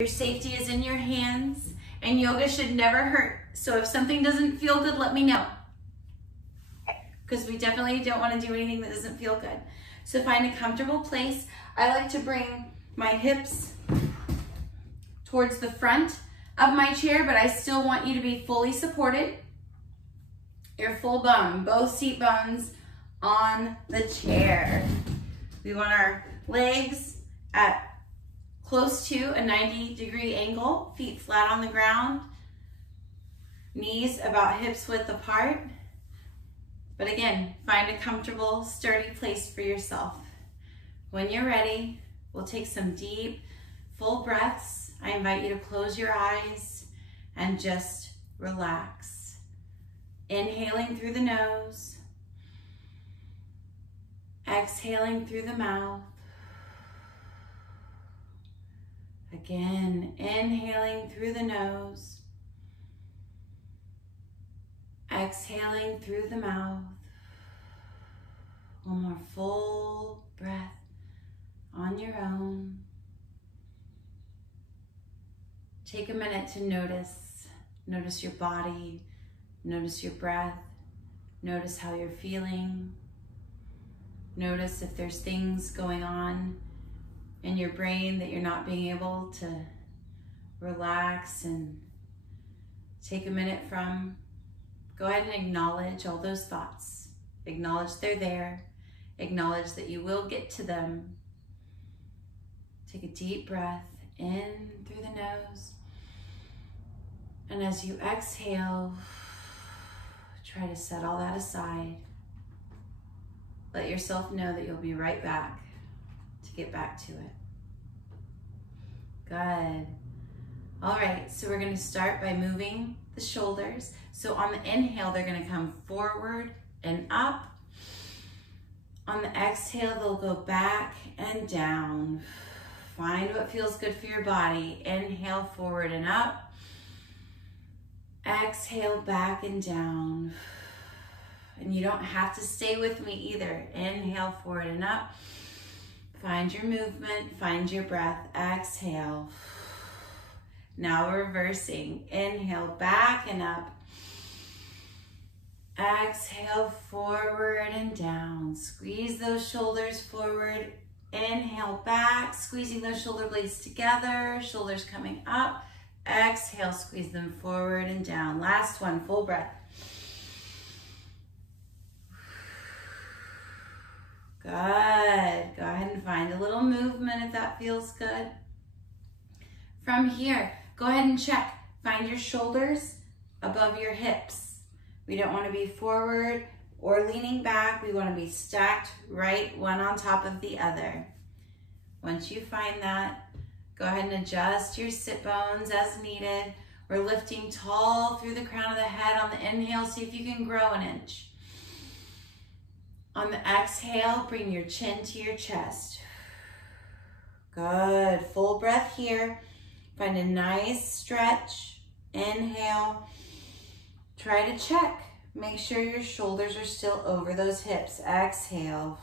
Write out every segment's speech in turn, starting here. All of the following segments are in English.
Your safety is in your hands, and yoga should never hurt. So if something doesn't feel good, let me know, because we definitely don't want to do anything that doesn't feel good. So find a comfortable place. I like to bring my hips towards the front of my chair, but I still want you to be fully supported. Your full bone, both seat bones on the chair. We want our legs at close to a 90-degree angle, feet flat on the ground, knees about hips width apart. But again, find a comfortable, sturdy place for yourself. When you're ready, we'll take some deep, full breaths. I invite you to close your eyes and just relax. Inhaling through the nose, exhaling through the mouth. Again, inhaling through the nose, exhaling through the mouth. One more full breath on your own. Take a minute to notice. Notice your body, notice your breath, notice how you're feeling. Notice if there's things going on in your brain that you're not being able to relax and take a minute from. Go ahead and acknowledge all those thoughts. Acknowledge they're there. Acknowledge that you will get to them. Take a deep breath in through the nose. And as you exhale, try to set all that aside. Let yourself know that you'll be right back to get back to it. Good. All right, so we're gonna start by moving the shoulders. So on the inhale, they're gonna come forward and up. On the exhale, they'll go back and down. Find what feels good for your body. Inhale, forward and up. Exhale, back and down. And you don't have to stay with me either. Inhale, forward and up. Find your movement, find your breath. Exhale. Now we're reversing. Inhale, back and up. Exhale, forward and down. Squeeze those shoulders forward. Inhale, back, squeezing those shoulder blades together. Shoulders coming up. Exhale, squeeze them forward and down. Last one, full breath. Good. Go ahead and find a little movement if that feels good. From here, go ahead and check. Find your shoulders above your hips. We don't want to be forward or leaning back. We want to be stacked right, one on top of the other. Once you find that, go ahead and adjust your sit bones as needed. We're lifting tall through the crown of the head on the inhale. See if you can grow an inch. On the exhale, bring your chin to your chest. Good. Full breath here. Find a nice stretch. Inhale. Try to check. Make sure your shoulders are still over those hips. Exhale.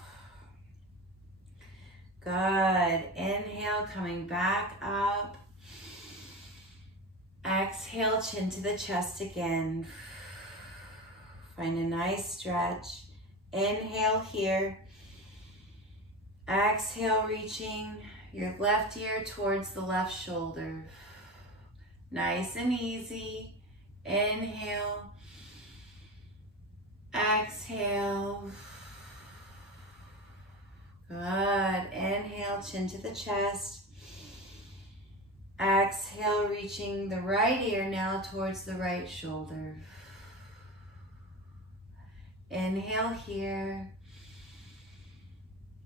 Good. Inhale, coming back up. Exhale, chin to the chest again. Find a nice stretch. Inhale here. Exhale, reaching your left ear towards the left shoulder. Nice and easy. Inhale. Exhale. Good. Inhale, chin to the chest. Exhale, reaching the right ear now towards the right shoulder. Inhale here.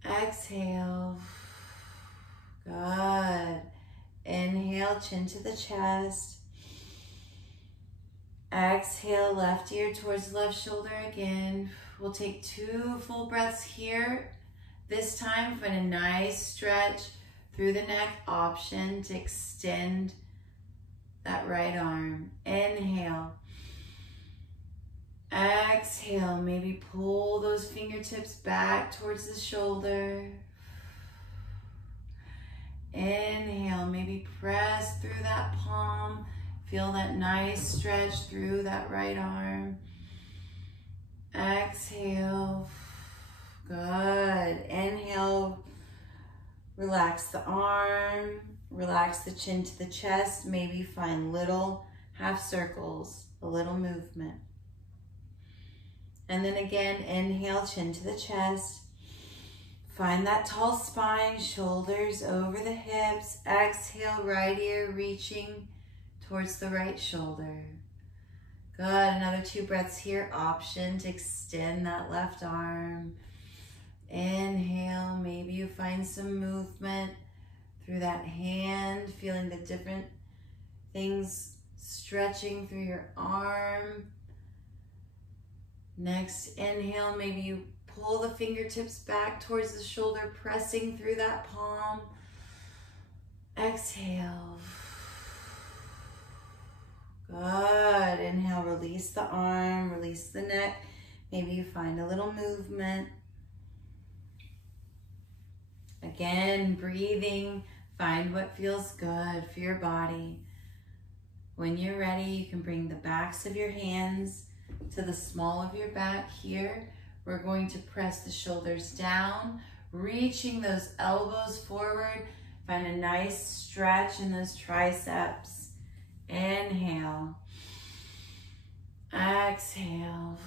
Exhale. Good. Inhale, chin to the chest. Exhale, left ear towards the left shoulder again. We'll take 2 full breaths here. This time, find a nice stretch through the neck, option to extend that right arm. Inhale. Exhale, maybe pull those fingertips back towards the shoulder. Inhale, maybe press through that palm. Feel that nice stretch through that right arm. Exhale. Good. Inhale, relax the arm, relax the chin to the chest. Maybe find little half circles, a little movement. And then again, inhale, chin to the chest. Find that tall spine, shoulders over the hips. Exhale, right ear reaching towards the right shoulder. Good, another 2 breaths here. Option to extend that left arm. Inhale, maybe you find some movement through that hand, feeling the different things stretching through your arm. Next, inhale, maybe you pull the fingertips back towards the shoulder, pressing through that palm. Exhale. Good. Inhale, release the arm, release the neck. Maybe you find a little movement. Again, breathing. Find what feels good for your body. When you're ready, you can bring the backs of your hands to the small of your back here. We're going to press the shoulders down, reaching those elbows forward. Find a nice stretch in those triceps. Inhale. Exhale.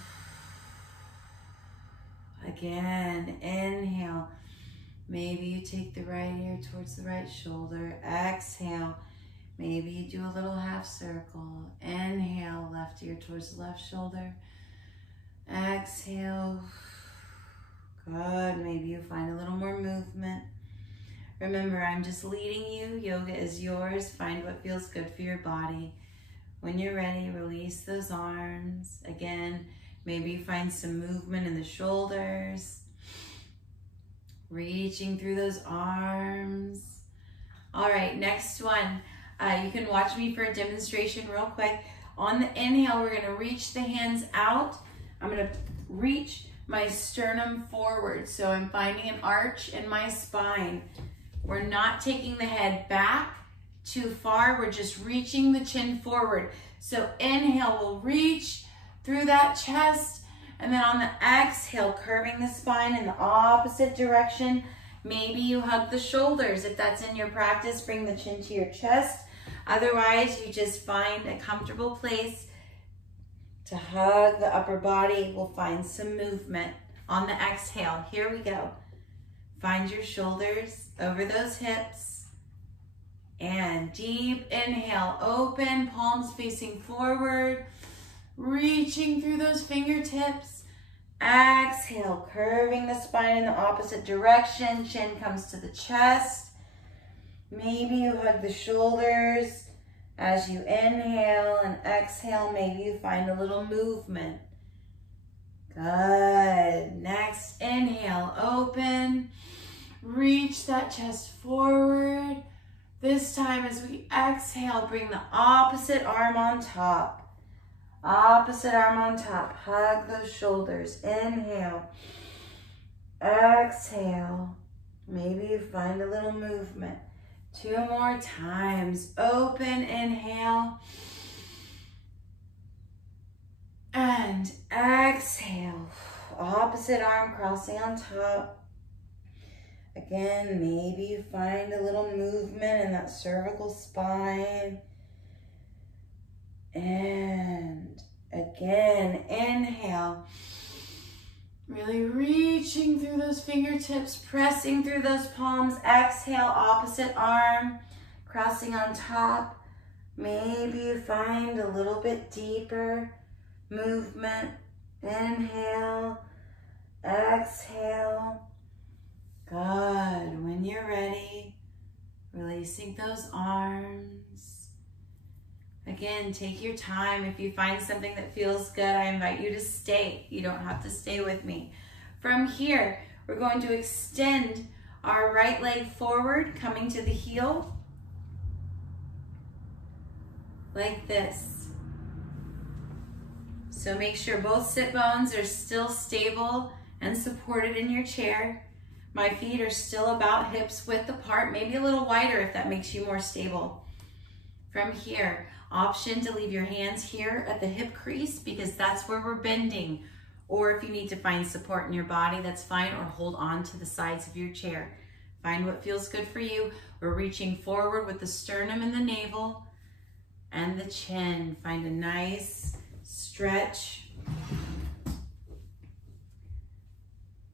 Again, inhale. Maybe you take the right ear towards the right shoulder. Exhale. Maybe you do a little half circle. Inhale, left ear towards the left shoulder. Exhale. Good. Maybe you find a little more movement. Remember, I'm just leading you. Yoga is yours. Find what feels good for your body. When you're ready, release those arms. Again, maybe find some movement in the shoulders. Reaching through those arms. All right, next one. You can watch me for a demonstration real quick. On the inhale, we're gonna reach the hands out. I'm gonna reach my sternum forward. So I'm finding an arch in my spine. We're not taking the head back too far. We're just reaching the chin forward. So inhale, we'll reach through that chest. And then on the exhale, curving the spine in the opposite direction. Maybe you hug the shoulders. If that's in your practice, bring the chin to your chest. Otherwise, you just find a comfortable place to hug the upper body. We'll find some movement on the exhale. Here we go. Find your shoulders over those hips. And deep inhale, open, palms facing forward. Reaching through those fingertips. Exhale, curving the spine in the opposite direction. Chin comes to the chest. Maybe you hug the shoulders as you inhale, and exhale, maybe you find a little movement. Good. Next, inhale, open. Reach that chest forward. This time as we exhale, bring the opposite arm on top. Opposite arm on top. Hug those shoulders. Inhale. Exhale. Maybe you find a little movement. 2 more times. Open, inhale. And exhale. Opposite arm crossing on top. Again, maybe you find a little movement in that cervical spine. And again, inhale. Really reaching through those fingertips, pressing through those palms. Exhale, opposite arm, crossing on top. Maybe you find a little bit deeper movement. Inhale, exhale. Good. When you're ready, releasing those arms. Again, take your time. If you find something that feels good, I invite you to stay. You don't have to stay with me. From here, we're going to extend our right leg forward, coming to the heel, like this. So make sure both sit bones are still stable and supported in your chair. My feet are still about hips width apart, maybe a little wider if that makes you more stable. From here, option to leave your hands here at the hip crease because that's where we're bending. Or if you need to find support in your body, that's fine, or hold on to the sides of your chair. Find what feels good for you. We're reaching forward with the sternum and the navel and the chin. Find a nice stretch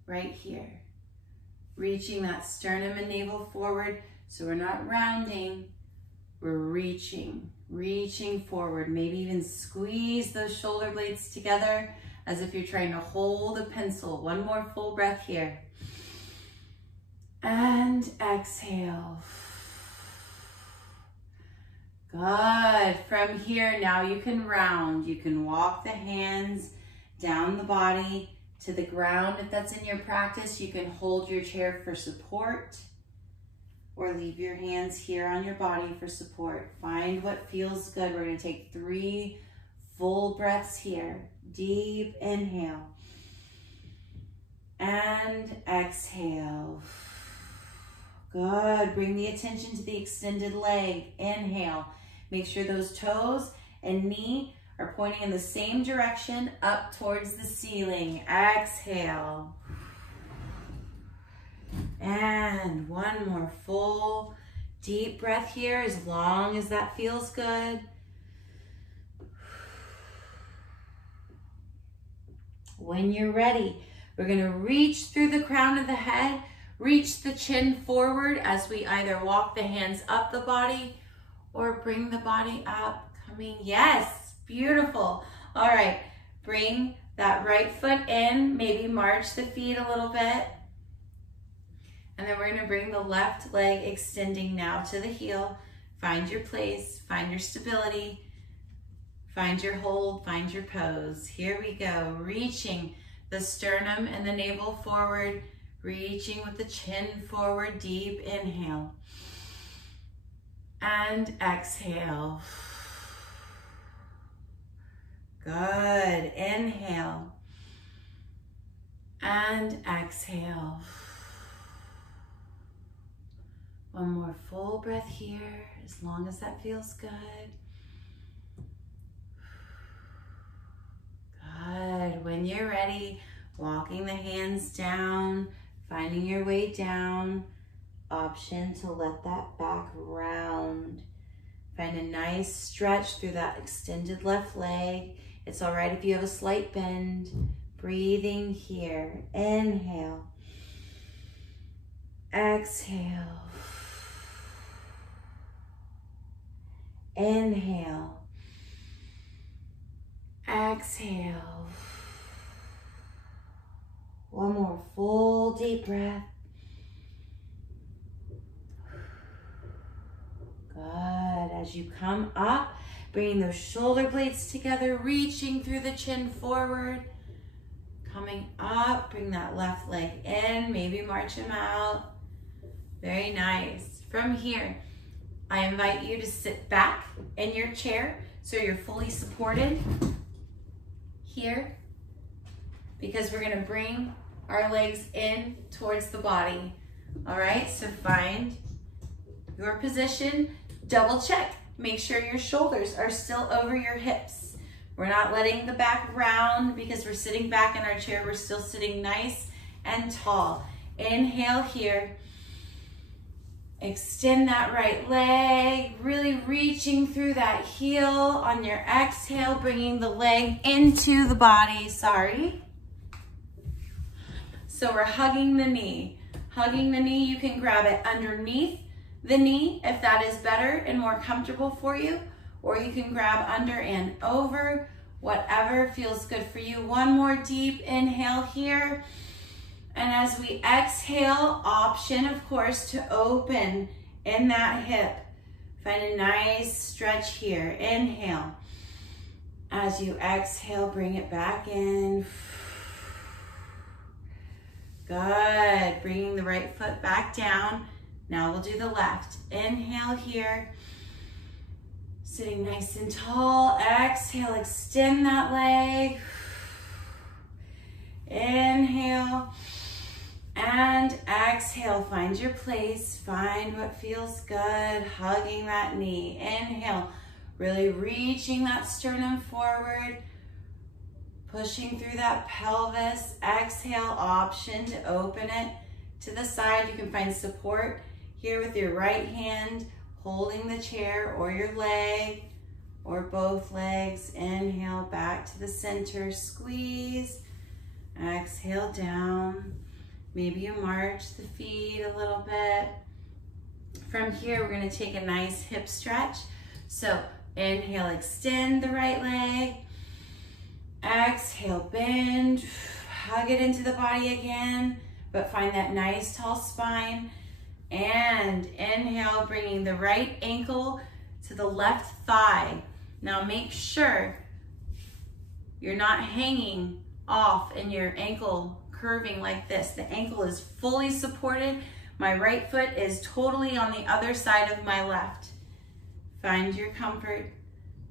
right here. Reaching that sternum and navel forward, so we're not rounding, we're reaching forward. Maybe even squeeze those shoulder blades together as if you're trying to hold a pencil. One more full breath here. And exhale. Good. From here, now you can round. You can walk the hands down the body to the ground. If that's in your practice, you can hold your chair for support or leave your hands here on your body for support. Find what feels good. We're going to take 3 full breaths here. Deep inhale and exhale. Good. Bring the attention to the extended leg. Inhale. Make sure those toes and knee are pointing in the same direction up towards the ceiling. Exhale. And one more full deep breath here, as long as that feels good. When you're ready, we're going to reach through the crown of the head, reach the chin forward as we either walk the hands up the body or bring the body up. Coming, yes, beautiful. All right, bring that right foot in, maybe march the feet a little bit. And then we're going to bring the left leg extending now to the heel. Find your place, find your stability, find your hold, find your pose. Here we go, reaching the sternum and the navel forward, reaching with the chin forward, deep inhale. And exhale. Good, inhale. And exhale. One more full breath here, as long as that feels good. Good. When you're ready, walking the hands down, finding your way down. Option to let that back round. Find a nice stretch through that extended left leg. It's all right if you have a slight bend. Breathing here. Inhale. Exhale. Inhale. Exhale. One more full deep breath. Good. As you come up, bringing those shoulder blades together, reaching through the chin forward. Coming up, bring that left leg in, maybe march him out. Very nice. From here, I invite you to sit back in your chair so you're fully supported here, because we're going to bring our legs in towards the body. All right, so find your position, double check. Make sure your shoulders are still over your hips. We're not letting the back round because we're sitting back in our chair. We're still sitting nice and tall. Inhale here. Extend that right leg, really reaching through that heel. On your exhale, bringing the leg into the body. Sorry. So we're hugging the knee. Hugging the knee, you can grab it underneath the knee if that is better and more comfortable for you, or you can grab under and over, whatever feels good for you. One more deep inhale here. And as we exhale, option, of course, to open in that hip. Find a nice stretch here. Inhale. As you exhale, bring it back in. Good. Bringing the right foot back down. Now we'll do the left. Inhale here. Sitting nice and tall. Exhale, extend that leg. Inhale. And exhale, find your place, find what feels good, hugging that knee. Inhale, really reaching that sternum forward, pushing through that pelvis. Exhale, option to open it to the side. You can find support here with your right hand, holding the chair or your leg or both legs. Inhale, back to the center, squeeze. Exhale, down. Maybe you march the feet a little bit. From here, we're gonna take a nice hip stretch. So inhale, extend the right leg. Exhale, bend, hug it into the body again, but find that nice tall spine. And inhale, bringing the right ankle to the left thigh. Now make sure you're not hanging off and your ankle curving like this. The ankle is fully supported. My right foot is totally on the other side of my left. Find your comfort,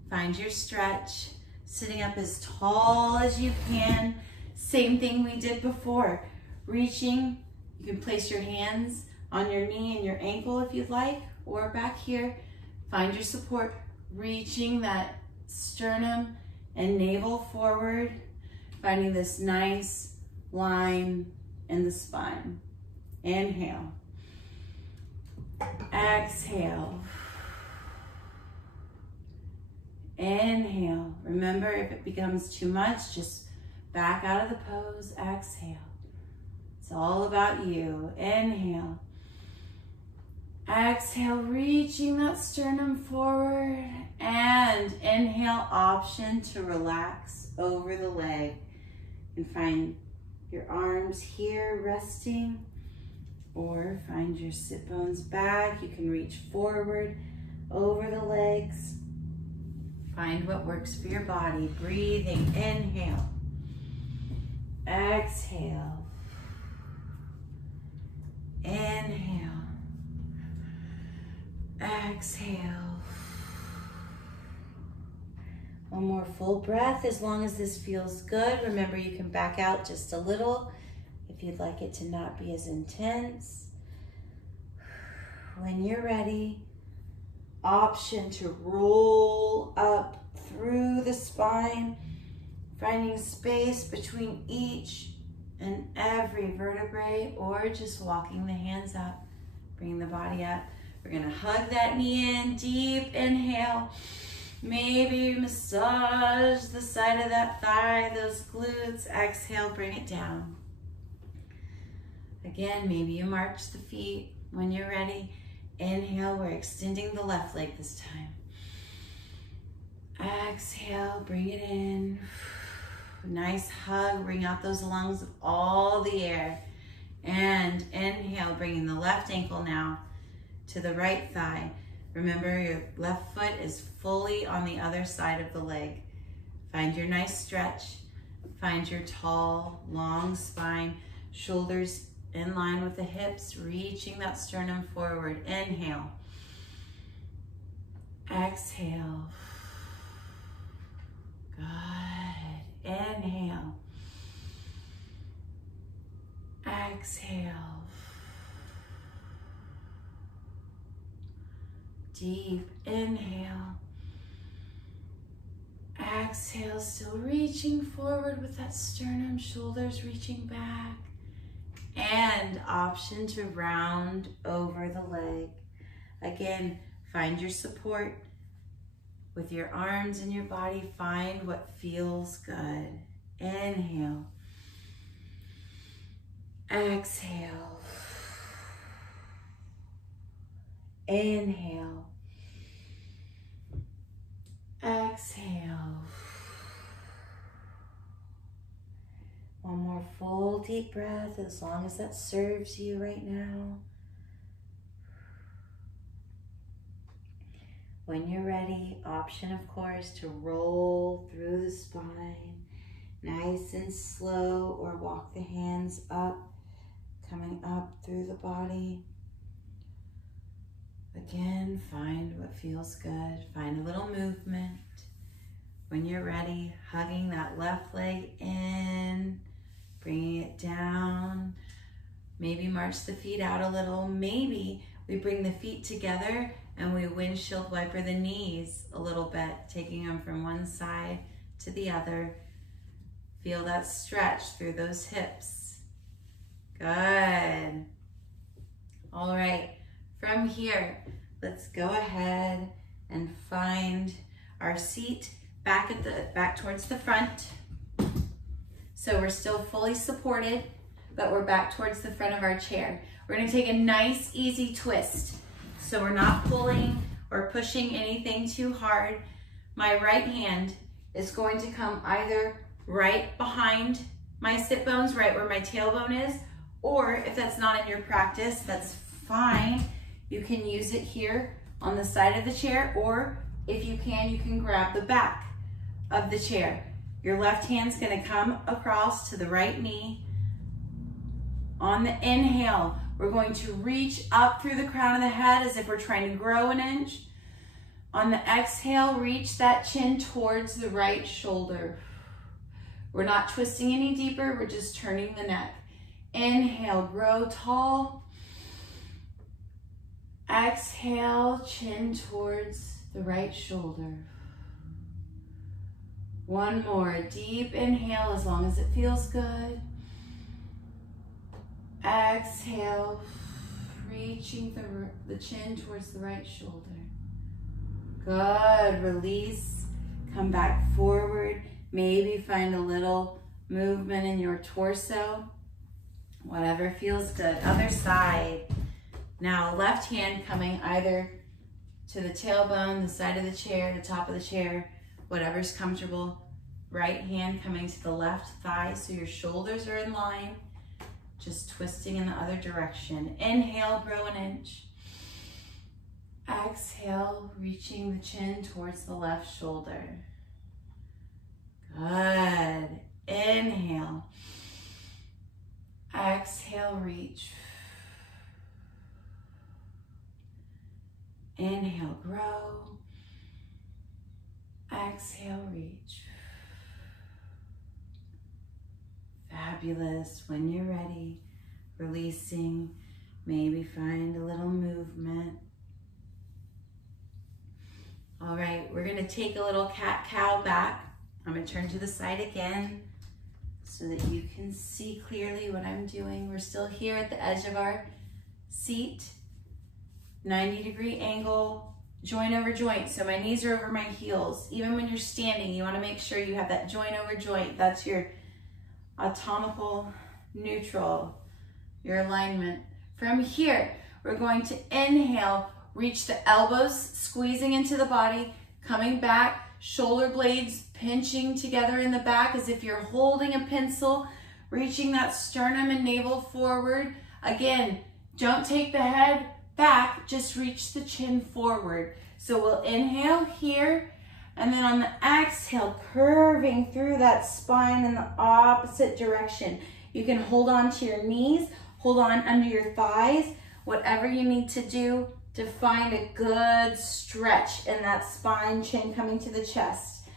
find your stretch, sitting up as tall as you can. Same thing we did before. Reaching, you can place your hands on your knee and your ankle if you'd like, or back here. Find your support, reaching that sternum and navel forward, finding this nice line in the spine. Inhale. Exhale. Inhale. Remember, if it becomes too much, just back out of the pose. Exhale. It's all about you. Inhale. Exhale, reaching that sternum forward. And inhale, option to relax over the leg. And find your arms here resting, or find your sit bones back. You can reach forward over the legs. Find what works for your body. Breathing, inhale. Exhale. Inhale. Exhale. One more full breath as long as this feels good. Remember, you can back out just a little if you'd like it to not be as intense. When you're ready, option to roll up through the spine, finding space between each and every vertebrae, or just walking the hands up, bringing the body up. We're gonna hug that knee in, deep inhale. Maybe massage the side of that thigh, those glutes. Exhale, bring it down. Again, maybe you march the feet. When you're ready, inhale, we're extending the left leg this time. Exhale, bring it in. Nice hug, bring out those lungs of all the air. And inhale, bringing the left ankle now to the right thigh. Remember, your left foot is fully on the other side of the leg. Find your nice stretch. Find your tall, long spine. Shoulders in line with the hips, reaching that sternum forward. Inhale. Exhale. Good. Inhale. Exhale. Deep inhale. Exhale, still reaching forward with that sternum, shoulders reaching back. And option to round over the leg. Again, find your support with your arms and your body. Find what feels good. Inhale. Exhale. Inhale. Exhale. One more full deep breath, as long as that serves you right now. When you're ready, option of course to roll through the spine, nice and slow, or walk the hands up, coming up through the body. Again, find what feels good. Find a little movement. When you're ready, hugging that left leg in, bringing it down, Maybe march the feet out a little. Maybe we bring the feet together and we windshield wiper the knees a little bit, taking them from one side to the other. Feel that stretch through those hips. Good. All right, from here, let's go ahead and find our seat back towards the front. So we're still fully supported, but we're back towards the front of our chair. We're gonna take a nice, easy twist. So we're not pulling or pushing anything too hard. My right hand is going to come either right behind my sit bones, right where my tailbone is, or if that's not in your practice, that's fine. You can use it here on the side of the chair, or if you can grab the back of the chair. Your left hand's gonna come across to the right knee. On the inhale, we're going to reach up through the crown of the head as if we're trying to grow an inch. On the exhale, reach that chin towards the right shoulder. We're not twisting any deeper, we're just turning the neck. Inhale, grow tall. Exhale, chin towards the right shoulder. One more, deep inhale as long as it feels good. Exhale, reaching the chin towards the right shoulder. Good, release, come back forward. Maybe find a little movement in your torso. Whatever feels good. Other side. Now, left hand coming either to the tailbone, the side of the chair, the top of the chair, whatever's comfortable. Right hand coming to the left thigh so your shoulders are in line. Just twisting in the other direction. Inhale, grow an inch. Exhale, reaching the chin towards the left shoulder. Good. Inhale. Exhale, reach. Inhale, grow. Exhale, reach. Fabulous. When you're ready, releasing, maybe find a little movement. All right, we're gonna take a little cat-cow back. I'm gonna turn to the side again so that you can see clearly what I'm doing. We're still here at the edge of our seat. 90-degree angle, joint over joint. So my knees are over my heels. Even when you're standing, you wanna make sure you have that joint over joint. That's your anatomical neutral, your alignment. From here, we're going to inhale, reach the elbows, squeezing into the body, coming back, shoulder blades pinching together in the back as if you're holding a pencil, reaching that sternum and navel forward. Again, don't take the head back, just reach the chin forward. So we'll inhale here, and then on the exhale, curving through that spine in the opposite direction. You can hold on to your knees, hold on under your thighs, whatever you need to do to find a good stretch in that spine, chin coming to the chest.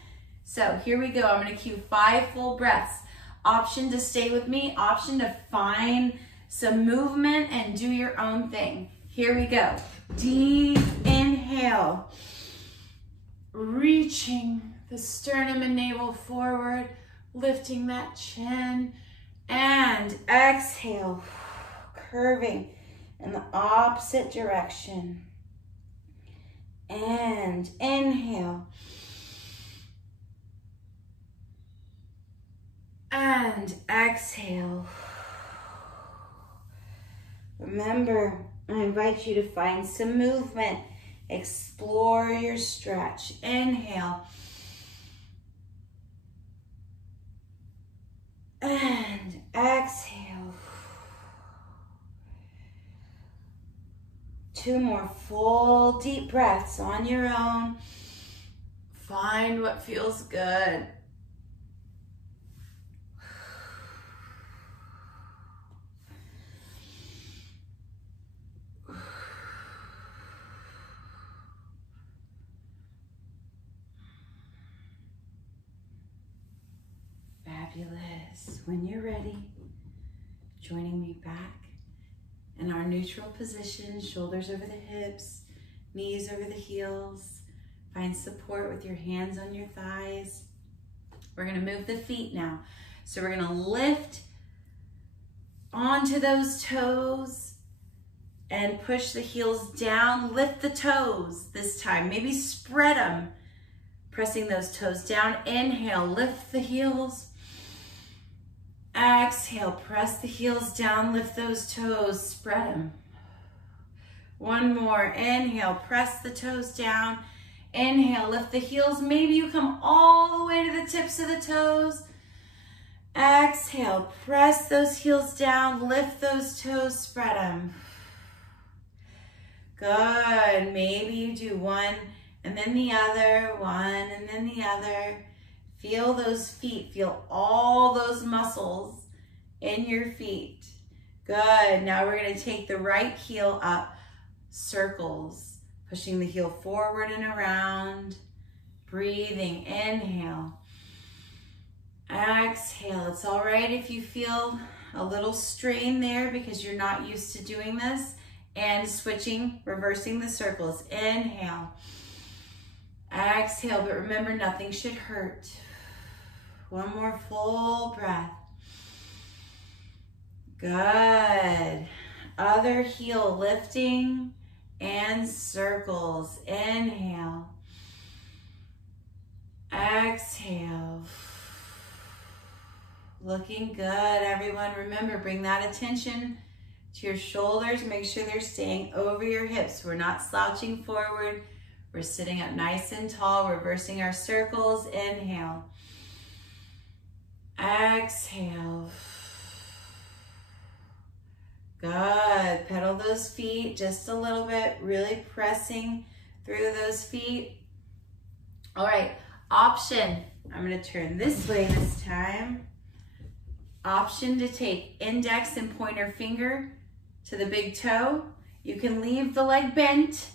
So here we go. I'm going to cue 5 full breaths. Option to stay with me, option to find some movement and do your own thing. Here we go. Deep inhale. Reaching the sternum and navel forward, lifting that chin, and exhale, curving in the opposite direction. And inhale. And exhale. Remember, I invite you to find some movement. Explore your stretch. Inhale. And exhale. 2 more full deep breaths on your own. Find what feels good. Fabulous. When you're ready, joining me back in our neutral position, shoulders over the hips, knees over the heels. Find support with your hands on your thighs. We're gonna move the feet now. So we're gonna lift onto those toes and push the heels down. Lift the toes this time. Maybe spread them, pressing those toes down. Inhale, lift the heels. Exhale, press the heels down, lift those toes, spread them. One more, inhale, press the toes down. Inhale, lift the heels. Maybe you come all the way to the tips of the toes. Exhale, press those heels down, lift those toes, spread them. Good, maybe you do one and then the other, one and then the other. Feel those feet, feel all those muscles in your feet. Good, now we're gonna take the right heel up, circles, pushing the heel forward and around, breathing, inhale. Exhale, it's all right if you feel a little strain there because you're not used to doing this. And switching, reversing the circles, inhale. Exhale, but remember nothing should hurt. One more full breath. Good. Other heel lifting and circles. Inhale. Exhale. Looking good, everyone. Remember, bring that attention to your shoulders. Make sure they're staying over your hips. We're not slouching forward. We're sitting up nice and tall, reversing our circles. Inhale. Exhale. Good. Pedal those feet just a little bit, really pressing through those feet. All right, option. I'm gonna turn this way this time. Option to take index and pointer finger to the big toe. You can leave the leg bent.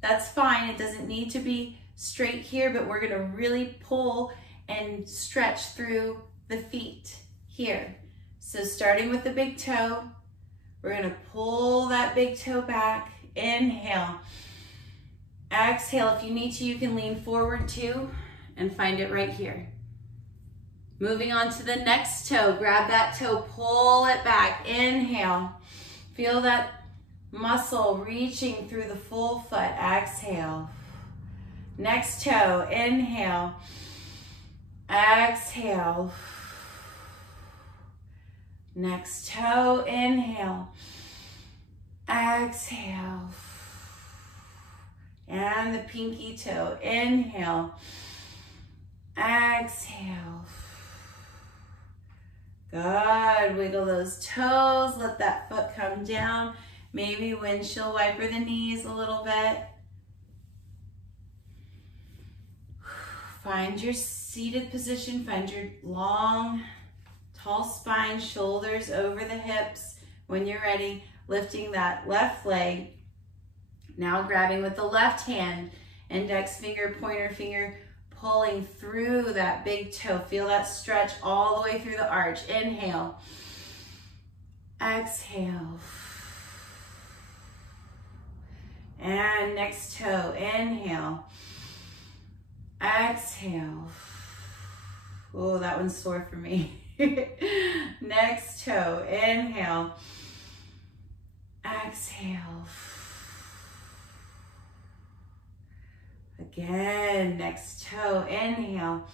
That's fine. It doesn't need to be straight here, but we're gonna really pull and stretch through the feet here. So starting with the big toe, we're gonna pull that big toe back. Inhale. Exhale. If you need to, you can lean forward too and find it right here. Moving on to the next toe. Grab that toe, pull it back. Inhale. Feel that muscle reaching through the full foot. Exhale. Next toe. Inhale. Exhale. Next toe. Inhale. Exhale. And the pinky toe. Inhale. Exhale. Good. Wiggle those toes. Let that foot come down. Maybe windshield wiper the knees a little bit. Find your seated position. Find your long, tall spine, shoulders over the hips. When you're ready, lifting that left leg. Now grabbing with the left hand, index finger, pointer finger, pulling through that big toe. Feel that stretch all the way through the arch. Inhale. Exhale. And next toe. Inhale. Exhale. Oh, that one's sore for me. Next toe. Inhale. Exhale. Again, next toe, inhale,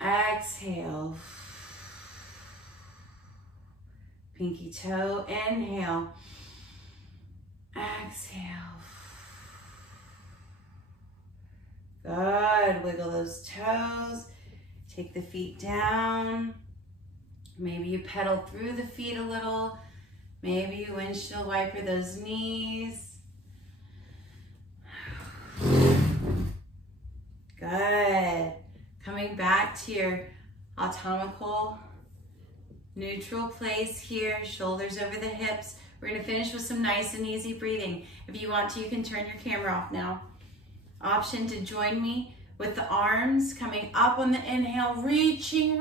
exhale, pinky toe, inhale, exhale. Good, wiggle those toes, take the feet down. Maybe you pedal through the feet a little. Maybe you windshield wiper those knees. Good. Coming back to your autonomical neutral place here, shoulders over the hips. We're going to finish with some nice and easy breathing. If you want to, you can turn your camera off now. Option to join me with the arms coming up on the inhale, reaching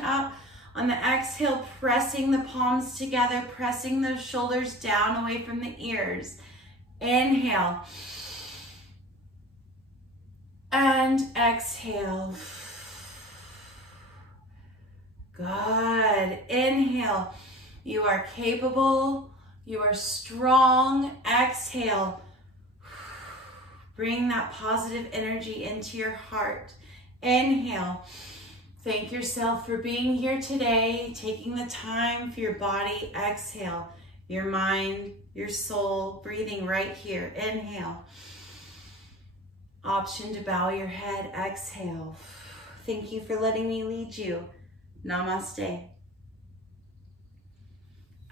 up. On the exhale, pressing the palms together, pressing those shoulders down away from the ears. Inhale. And exhale. Good. Inhale. You are capable. You are strong. Exhale. Bring that positive energy into your heart. Inhale. Thank yourself for being here today, taking the time for your body. Exhale. Your mind, your soul, breathing right here. Inhale. Option to bow your head. Exhale. Thank you for letting me lead you. Namaste.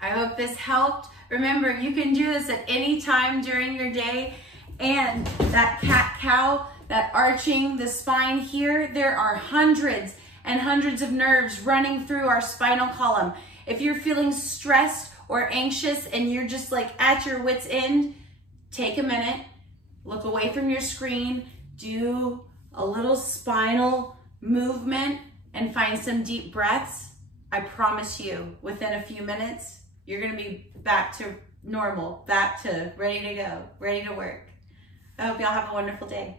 I hope this helped. Remember, you can do this at any time during your day. And that cat-cow, that arching the spine here, there are hundreds and hundreds of nerves running through our spinal column. If you're feeling stressed or anxious and you're just like at your wit's end, take a minute, look away from your screen, do a little spinal movement and find some deep breaths. I promise you, within a few minutes, you're gonna be back to normal, back to ready to go, ready to work. I hope y'all have a wonderful day.